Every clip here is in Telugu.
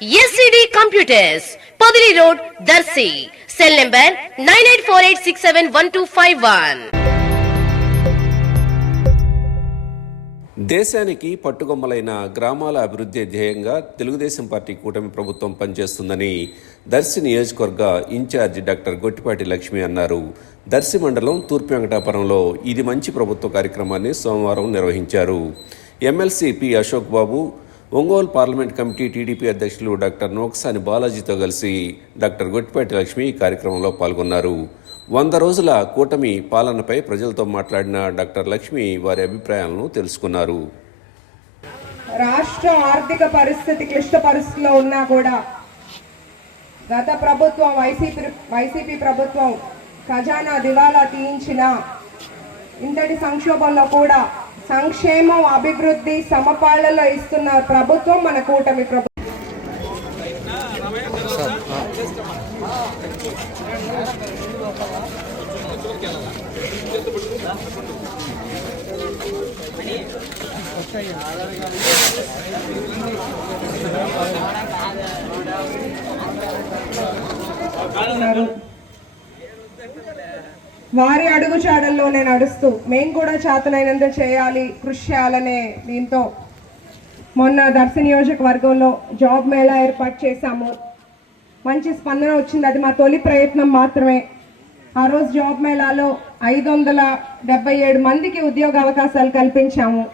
SCD computers Padili road Darsi cell number nine eight four eight six seven one two five one దేశానికి పట్టుకొమ్మలైన గ్రామాల అభివృద్ధి ధ్యేయంగా తెలుగుదేశం పార్టీ కూటమి ప్రభుత్వం పనిచేస్తుందని దర్శి నియోజకవర్గ ఇన్ఛార్జి డాక్టర్ గొట్టిపాటి లక్ష్మి అన్నారు. దర్శి మండలం తూర్పు వెంకటాపురంలో ఇది మంచి ప్రభుత్వ కార్యక్రమాన్ని సోమవారం నిర్వహించారు. MLC P Ashok Babu Ongole parliament committee TDP అధ్యక్షులు డాక్టర్ నోక్సాని బాలాజీతో కలిసి డాక్టర్ గొట్టిపాటి లక్ష్మి ఈ కార్యక్రమంలో పాల్గొన్నారు. వంద రోజుల కూటమి పాలనపై ప్రజలతో మాట్లాడిన డాక్టర్ లక్ష్మి వారి అభిప్రాయాలను తెలుసుకున్నారు. రాష్ట్ర ఆర్థిక పరిస్థితి క్లిష్ట పరిస్థితిలో ఉన్నా కూడా గత ప్రభుత్వం వైసీపీ వైసీపీ ప్రభుత్వం ఖజానా దివాలా తీయించిన ఇంతటి సంక్షోభంలో కూడా సంక్షేమం అభివృద్ధి సమపాళ్ళలో ఇస్తున్న ప్రభుత్వం మన కూటమి ప్రభుత్వం. వారి అడుగు చాడల్లోనే నడుస్తూ మేము కూడా చేతనైనంత చేయాలి కృషి చేయాలనే దీంతో మొన్న దర్శ నియోజకవర్గంలో జాబ్ మేళా ఏర్పాటు చేశాము. మంచి స్పందన వచ్చింది. అది మా తొలి ప్రయత్నం మాత్రమే. ఆ రోజు జాబ్ మేళాలో ఐదు వందల డెబ్బై ఏడు మందికి ఉద్యోగ అవకాశాలు కల్పించాము.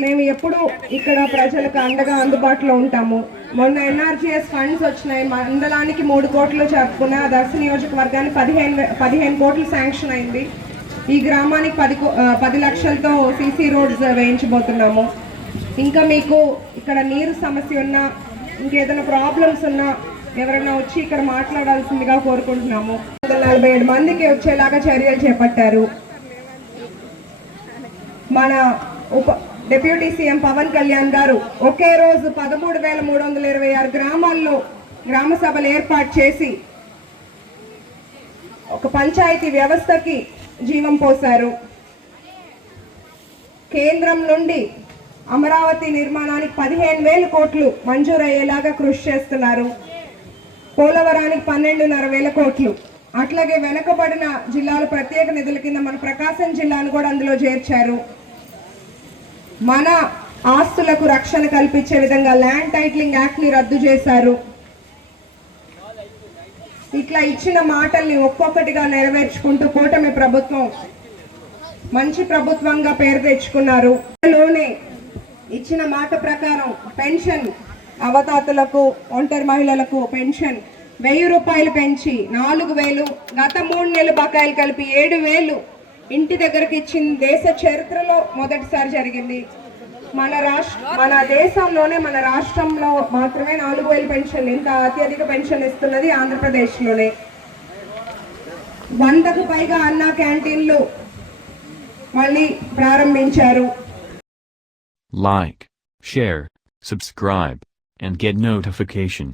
మేము ఎప్పుడు ఇక్కడ ప్రజలకు అండగా అందుబాటులో ఉంటాము. మొన్న ఎన్ఆర్జీఎస్ ఫండ్స్ వచ్చినాయి. మండలానికి మూడు కోట్లు జరుపుకున్న దర్శ నియోజకవర్గానికి పదిహేను పదిహేను కోట్లు శాంక్షన్ అయింది. ఈ గ్రామానికి పది కో- పది లక్షలతో సీసీ రోడ్స్ వేయించబోతున్నాము. ఇంకా మీకు ఇక్కడ నీరు సమస్య ఉన్నా ఇంకేదైనా ప్రాబ్లమ్స్ ఉన్నా ఎవరైనా వచ్చి ఇక్కడ మాట్లాడాల్సిందిగా కోరుకుంటున్నాము. నలభై ఏడు మందికి వచ్చేలాగా చర్యలు చేపట్టారు. మన ఉప డిప్యూటీ సీఎం పవన్ కళ్యాణ్ గారు ఒకే రోజు పదమూడు వేల మూడు వందల ఇరవై ఆరు గ్రామాల్లో గ్రామ సభలు ఏర్పాటు చేసి ఒక పంచాయతీ వ్యవస్థకి జీవం పోశారు. కేంద్రం నుండి అమరావతి నిర్మాణానికి పదిహేను వేల కోట్లు మంజూరయ్యేలాగా కృషి చేస్తున్నారు. పోలవరానికి పన్నెండున్నర వేల కోట్లు. అట్లాగే వెనుకబడిన జిల్లాల ప్రత్యేక నిధుల కింద మన ప్రకాశం జిల్లాను కూడా అందులో చేర్చారు. మన ఆస్తులకు రక్షణ కల్పించే విధంగా ల్యాండ్ టైటిలింగ్ యాక్ట్ని రద్దు చేశారు. ఇట్లా ఇచ్చిన మాటల్ని ఒక్కొక్కటిగా నెరవేర్చుకుంటూ కూటమి ప్రభుత్వం మంచి ప్రభుత్వంగా పేరు తెచ్చుకున్నారు. లోనే ఇచ్చిన మాట ప్రకారం పెన్షన్ అవతాతలకు ఒంటరి మహిళలకు పెన్షన్ వెయ్యి రూపాయలు పెంచి నాలుగు వేలు గత మూడు నెలలు బకాయిలు కలిపి ఏడు వేలు ఇంటి దగ్గరికి ఇచ్చిన దేశ చరిత్రలో మొదటిసారి జరిగింది. మన రాష్ట్ర మన దేశంలోనే మన రాష్ట్రంలో మాత్రమే నాలుగు వేలు పెన్షన్ ఇంత అత్యధిక పెన్షన్ ఇస్తున్నది ఆంధ్రప్రదేశ్లోనే. వందకు పైగా అన్నా క్యాంటీన్లు మళ్ళీ ప్రారంభించారు. Like share subscribe and get notification